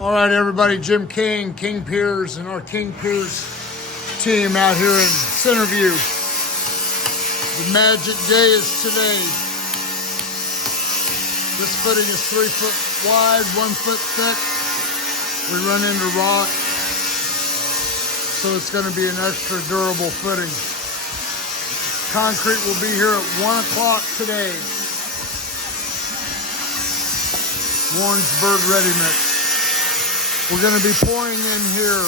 All right, everybody, Jim King, King Piers, and our King Piers team out here in Centerview. The magic day is today. This footing is 3 foot wide, 1 foot thick. We run into rock, so it's going to be an extra durable footing. Concrete will be here at 1 o'clock today. Warrensburg Ready Mix. We're going to be pouring in here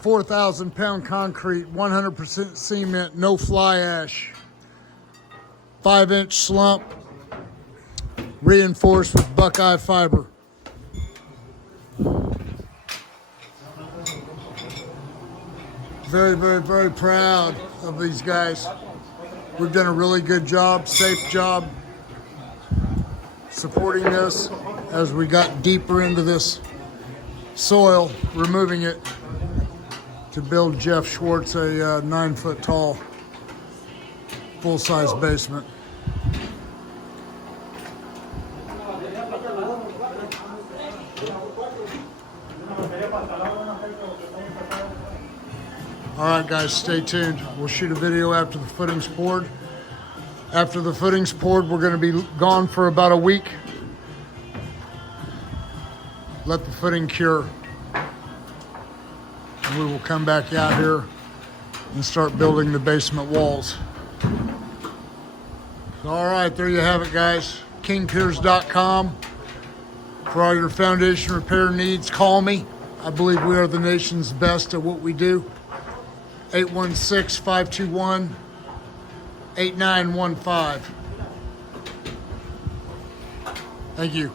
4,000 pound concrete, 100% cement, no fly ash, 5-inch slump, reinforced with Buckeye fiber. Very, very, very proud of these guys. We've done a really good job, safe job supporting this as we got deeper into this soil, removing it to build Jeff Schwartz a 9 foot tall full-size basement. All right, guys, stay tuned. We'll shoot a video after the footing's poured. After the footing's poured, we're going to be gone for about a week. Let the footing cure. And we will come back out here and start building the basement walls. All right, there you have it, guys. KingPiers.com. For all your foundation repair needs, call me. I believe we are the nation's best at what we do. 816-521-8915. Thank you.